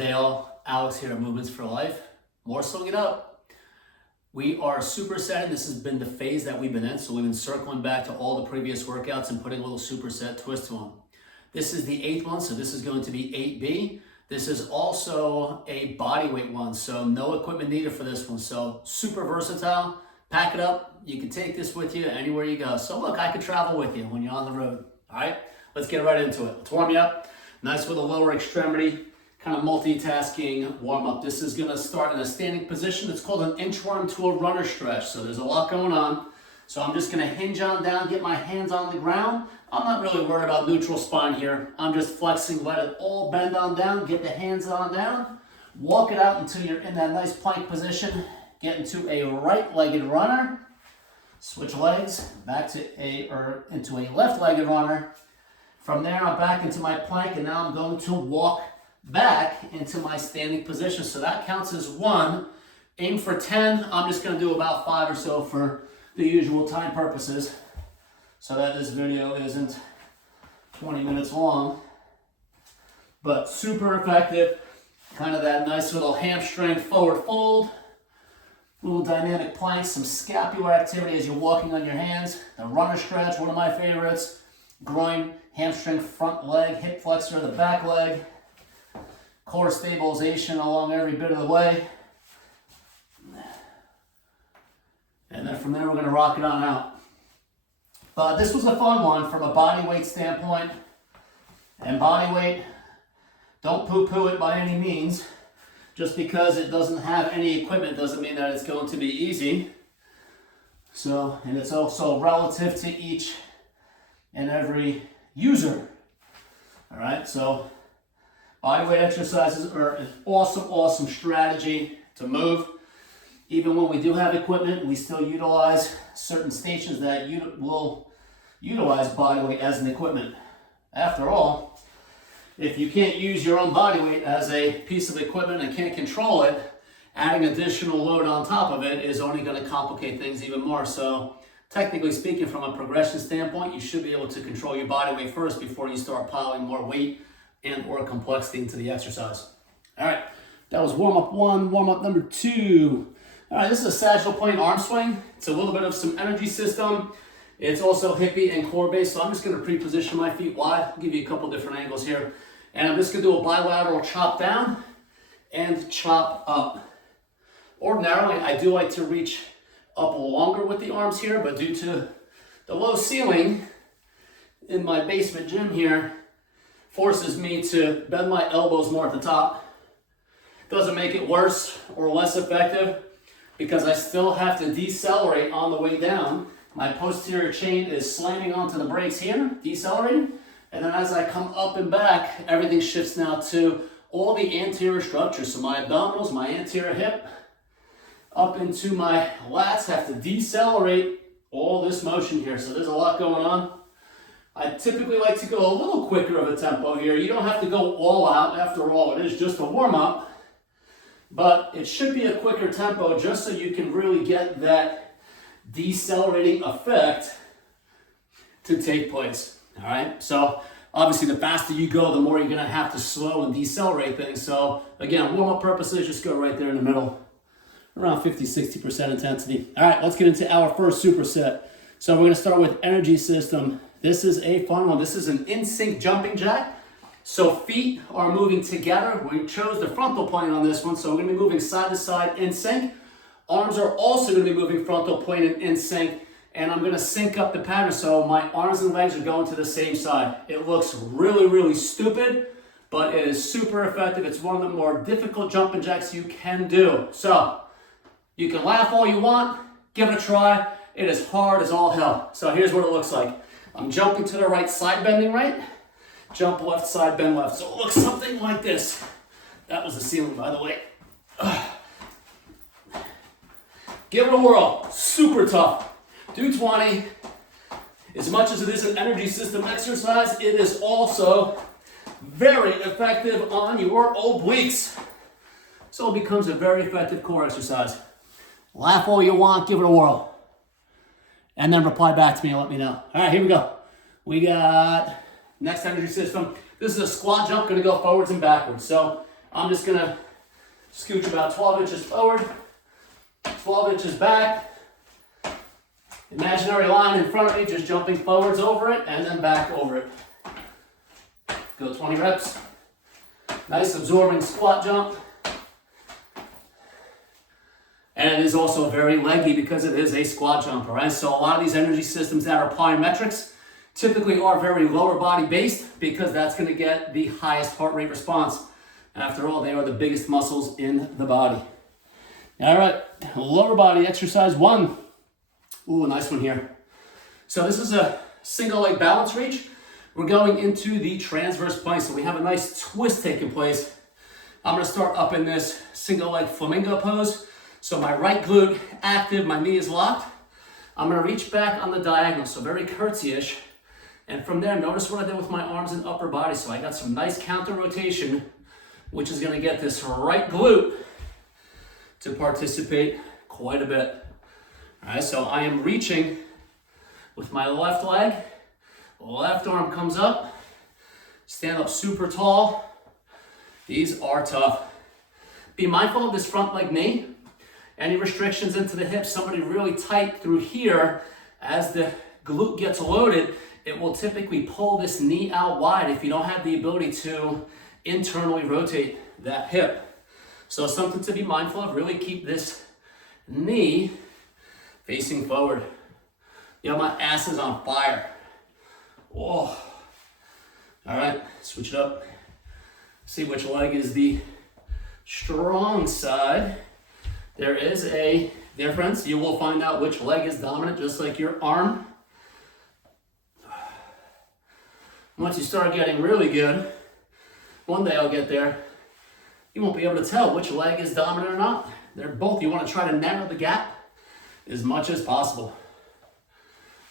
Dale, Alex here at Movements for Life. Morsel it up. We are supersetting. This has been the phase that we've been in. So we've been circling back to all the previous workouts and putting a little superset twist to them. This is the 8th one, so this is going to be 8B. This is also a body weight one, so no equipment needed for this one. So super versatile. Pack it up. You can take this with you anywhere you go. So look, I could travel with you when you're on the road. All right, let's get right into it. Let's warm you up. Nice with a lower extremity, kind of multitasking warm up. This is gonna start in a standing position. It's called an inchworm to a runner stretch. So there's a lot going on. So I'm just gonna hinge on down, get my hands on the ground. I'm not really worried about neutral spine here. I'm just flexing, let it all bend on down, get the hands on down. Walk it out until you're in that nice plank position. Get into a right-legged runner. Switch legs back to into a left-legged runner. From there, I'm back into my plank, and now I'm going to walk back into my standing position. So that counts as 1. Aim for 10. I'm just going to do about 5 or so for the usual time purposes, so that this video isn't 20 minutes long. But super effective. Kind of that nice little hamstring forward fold. Little dynamic plank, some scapular activity as you're walking on your hands. The runner stretch, one of my favorites. Groin, hamstring, front leg, hip flexor, the back leg. Core stabilization along every bit of the way. And then from there, we're going to rock it on out. But this was a fun one from a body weight standpoint. And body weight, don't poo-poo it by any means. Just because it doesn't have any equipment doesn't mean that it's going to be easy. So, and it's also relative to each and every user. All right, so bodyweight exercises are an awesome strategy to move. Even when we do have equipment, we still utilize certain stations that will utilize bodyweight as an equipment. After all, if you can't use your own body weight as a piece of equipment and can't control it, adding additional load on top of it is only going to complicate things even more. So technically speaking, from a progression standpoint, you should be able to control your body weight first before you start piling more weight and or complexity into the exercise. All right, that was warm up 1, warm up number 2. All right, this is a sagittal plane arm swing. It's a little bit of some energy system. It's also hippie and core based, so I'm just going to pre-position my feet wide. I'll give you a couple different angles here. And I'm just going to do a bilateral chop down and chop up. Ordinarily, I do like to reach up longer with the arms here, but due to the low ceiling in my basement gym here, forces me to bend my elbows more at the top. Doesn't make it worse or less effective because I still have to decelerate on the way down. My posterior chain is slamming onto the brakes here, decelerating. And then as I come up and back, everything shifts now to all the anterior structures. So my abdominals, my anterior hip, up into my lats have to decelerate all this motion here. So there's a lot going on. I typically like to go a little quicker of a tempo here. You don't have to go all out. After all, it is just a warm-up. But it should be a quicker tempo just so you can really get that decelerating effect to take place. All right, so obviously the faster you go, the more you're gonna have to slow and decelerate things. So again, warm-up purposes, just go right there in the middle, around 50-60% intensity. All right, let's get into our first superset. So we're gonna start with energy system. This is a fun one. This is an in-sync jumping jack. So feet are moving together. We chose the frontal plane on this one, so we're gonna be moving side to side in sync. Arms are also gonna be moving frontal plane and in sync. And I'm gonna sync up the pattern so my arms and legs are going to the same side. It looks really stupid, but it is super effective. It's one of the more difficult jumping jacks you can do. So you can laugh all you want, give it a try. It is hard as all hell. So here's what it looks like. I'm jumping to the right, side bending right, jump left, side bend left. So it looks something like this. That was the ceiling, by the way. Give it a whirl, super tough. Do 20. As much as it is an energy system exercise, it is also very effective on your obliques. So it becomes a very effective core exercise. Laugh all you want, give it a whirl. And then reply back to me and let me know. All right, here we go. We got next energy system. This is a squat jump, gonna go forwards and backwards. So I'm just gonna scooch about 12 inches forward, 12 inches back. Imaginary line in front of me, just jumping forwards over it and then back over it. Go 20 reps. Nice absorbing squat jump. And it is also very leggy because it is a squat jump, all right? So a lot of these energy systems that are plyometrics typically are very lower body based because that's gonna get the highest heart rate response. After all, they are the biggest muscles in the body. All right, lower body exercise 1. Ooh, nice one here. So this is a single leg balance reach. We're going into the transverse plank. So we have a nice twist taking place. I'm gonna start up in this single leg flamingo pose. So my right glute active, my knee is locked. I'm gonna reach back on the diagonal, so very curtsy-ish. And from there, notice what I did with my arms and upper body. So I got some nice counter rotation, which is gonna get this right glute to participate quite a bit. All right, so I am reaching with my left leg, left arm comes up, stand up super tall. These are tough. Be mindful of this front leg knee. Any restrictions into the hips, somebody really tight through here, as the glute gets loaded, it will typically pull this knee out wide if you don't have the ability to internally rotate that hip. So something to be mindful of, really keep this knee facing forward. You know, my ass is on fire. Whoa. All right, switch it up. See which leg is the strong side. There is a difference. You will find out which leg is dominant, just like your arm. Once you start getting really good, one day I'll get there, you won't be able to tell which leg is dominant or not. They're both, you want to try to narrow the gap as much as possible.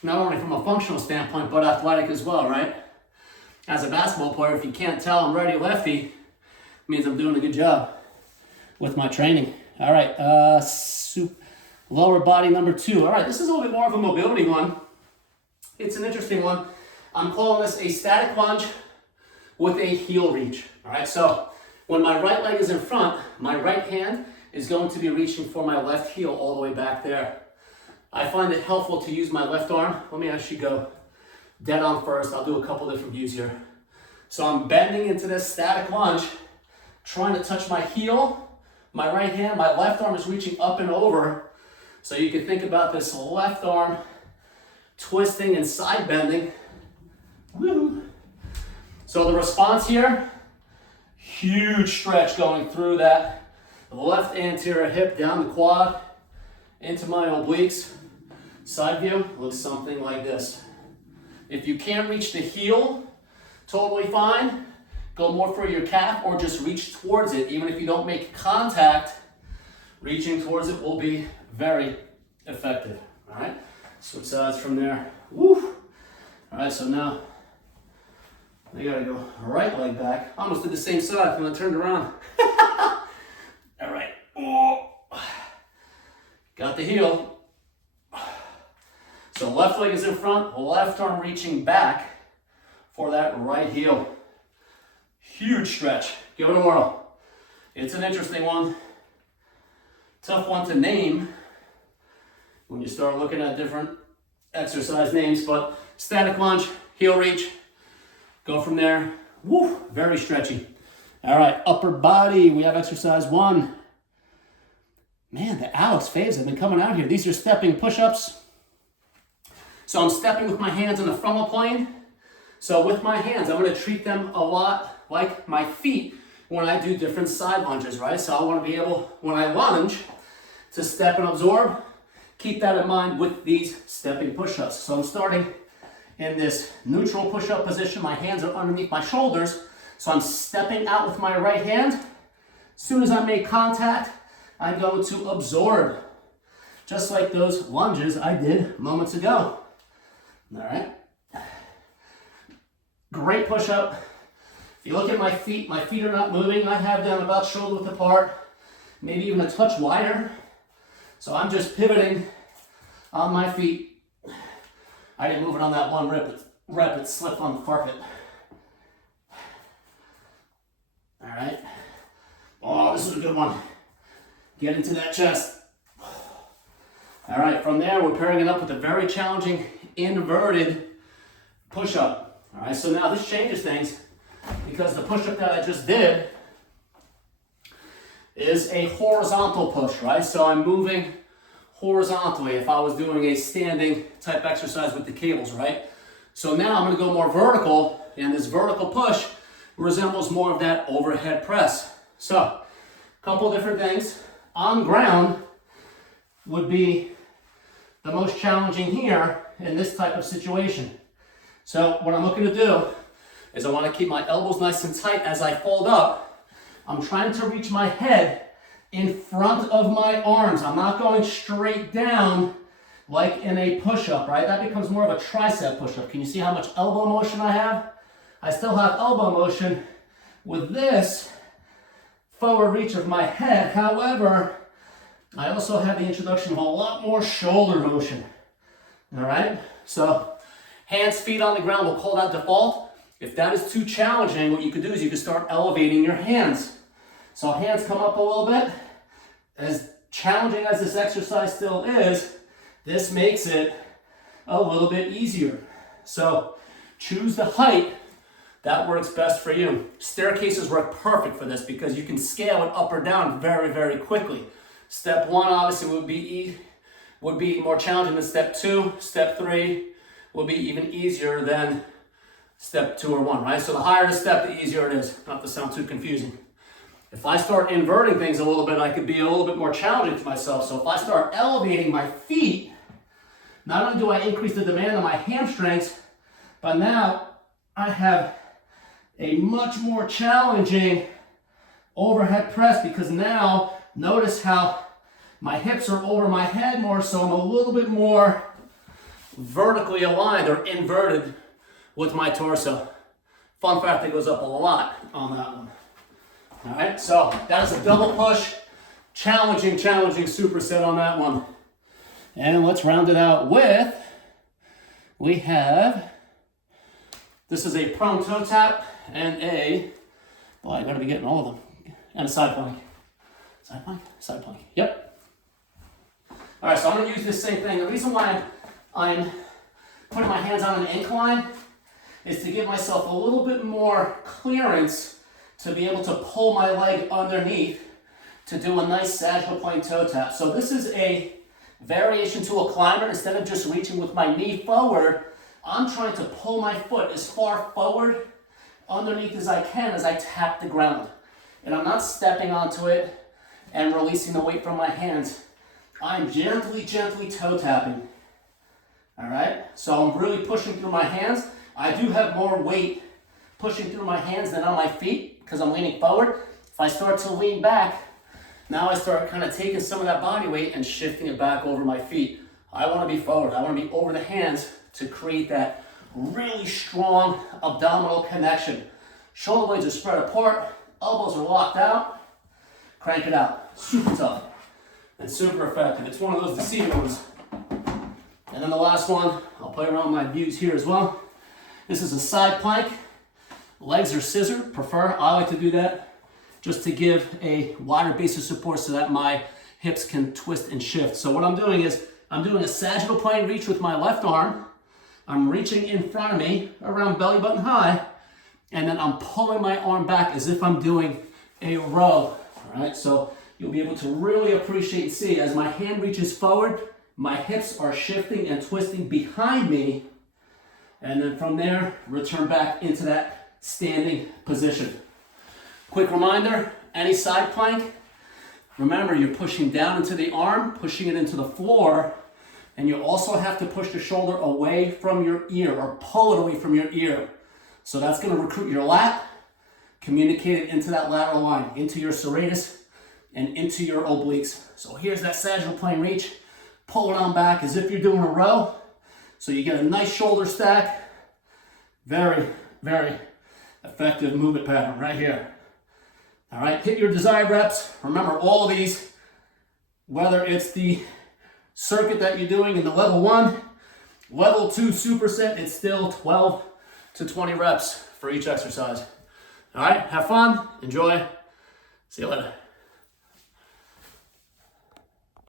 Not only from a functional standpoint, but athletic as well, right? As a basketball player, if you can't tell I'm righty lefty, it means I'm doing a good job with my training. All right, lower body number 2. All right, this is a little bit more of a mobility one. It's an interesting one. I'm calling this a static lunge with a heel reach. All right, so when my right leg is in front, my right hand is going to be reaching for my left heel all the way back there. I find it helpful to use my left arm. Let me actually go dead on first. I'll do a couple different views here. So I'm bending into this static lunge, trying to touch my heel. My right hand, my left arm is reaching up and over. So you can think about this left arm twisting and side bending. Woo. So the response here, huge stretch going through that left anterior hip down the quad into my obliques. Side view looks something like this. If you can't reach the heel, totally fine. Go more for your calf or just reach towards it. Even if you don't make contact, reaching towards it will be very effective. All right, switch sides from there. Woo. All right, so now I gotta go right leg back. Almost did the same side when I turned around. All right, oh. Got the heel. So left leg is in front, left arm reaching back for that right heel. Huge stretch. Give it a whirl. It's an interesting one. Tough one to name when you start looking at different exercise names, but static lunge, heel reach. Go from there. Woo, very stretchy. All right, upper body. We have exercise 1. Man, the Alex faves have been coming out here. These are stepping push-ups. So I'm stepping with my hands in the frontal plane. So with my hands, I'm going to treat them a lot like my feet when I do different side lunges, right? So I want to be able, when I lunge, to step and absorb. Keep that in mind with these stepping push-ups. So I'm starting in this neutral push-up position. My hands are underneath my shoulders. So I'm stepping out with my right hand. As soon as I make contact, I'm going to absorb, just like those lunges I did moments ago. All right. Great push-up. If you look at my feet are not moving. I have them about shoulder width apart, maybe even a touch wider. So I'm just pivoting on my feet. I didn't move it on that one rep, it slipped on the carpet. All right. this is a good one. Get into that chest. All right, from there, we're pairing it up with a very challenging inverted push-up. All right, so now this changes things because the push-up that I just did is a horizontal push, right? So I'm moving horizontally if I was doing a standing type exercise with the cables, right? So now I'm gonna go more vertical, and this vertical push resembles more of that overhead press. So, a couple different things. On ground would be the most challenging here in this type of situation. So what I'm looking to do is I want to keep my elbows nice and tight as I fold up. I'm trying to reach my head in front of my arms. I'm not going straight down like in a push-up, right? That becomes more of a tricep push-up. Can you see how much elbow motion I have? I still have elbow motion with this forward reach of my head. However, I also have the introduction of a lot more shoulder motion. All right? So, hands, feet on the ground, we'll call that default. If that is too challenging, what you could do is you could start elevating your hands. So hands come up a little bit. As challenging as this exercise still is, this makes it a little bit easier. So choose the height that works best for you. Staircases work perfect for this because you can scale it up or down very, very quickly. Step one obviously would be more challenging than step two. Step three will be even easier than step 2 or 1, right? So the higher the step, the easier it is. Not to sound too confusing. If I start inverting things a little bit, I could be a little bit more challenging to myself. So if I start elevating my feet, not only do I increase the demand on my hamstrings, but now I have a much more challenging overhead press because now notice how my hips are over my head more, so I'm a little bit more vertically aligned or inverted with my torso. Fun fact, it goes up a lot on that one. All right, so that is a double push, challenging superset on that one. And let's round it out with, we have, this is a prone toe tap and a, well, I gotta be getting all of them, and a side plank. Side plank, side plank, yep. All right, so I'm gonna use this same thing. The reason why I'm putting my hands on an incline is to give myself a little bit more clearance to be able to pull my leg underneath to do a nice sagittal plane toe tap. So this is a variation to a climber. Instead of just reaching with my knee forward, I'm trying to pull my foot as far forward underneath as I can as I tap the ground. And I'm not stepping onto it and releasing the weight from my hands. I'm gently toe tapping. All right, so I'm really pushing through my hands. I do have more weight pushing through my hands than on my feet because I'm leaning forward. If I start to lean back, now I start kind of taking some of that body weight and shifting it back over my feet. I want to be forward. I want to be over the hands to create that really strong abdominal connection. Shoulder blades are spread apart, elbows are locked out. Crank it out. Super tough and super effective. It's one of those deceiving ones. And then the last one, I'll play around with my views here as well. This is a side plank. Legs are scissor, prefer. I like to do that just to give a wider base of support so that my hips can twist and shift. So what I'm doing is I'm doing a sagittal plane reach with my left arm. I'm reaching in front of me around belly button high, and then I'm pulling my arm back as if I'm doing a row. All right, so you'll be able to really appreciate and see as my hand reaches forward, my hips are shifting and twisting behind me, and then from there, return back into that standing position. Quick reminder, any side plank, remember you're pushing down into the arm, pushing it into the floor, and you also have to push the shoulder away from your ear or pull it away from your ear. So that's going to recruit your lat, communicate it into that lateral line, into your serratus and into your obliques. So here's that sagittal plane reach. Pull it on back as if you're doing a row. So you get a nice shoulder stack. Very, very effective movement pattern right here. All right, hit your desired reps. Remember all of these, whether it's the circuit that you're doing in the level 1, level 2 superset, it's still 12 to 20 reps for each exercise. All right, have fun, enjoy. See you later.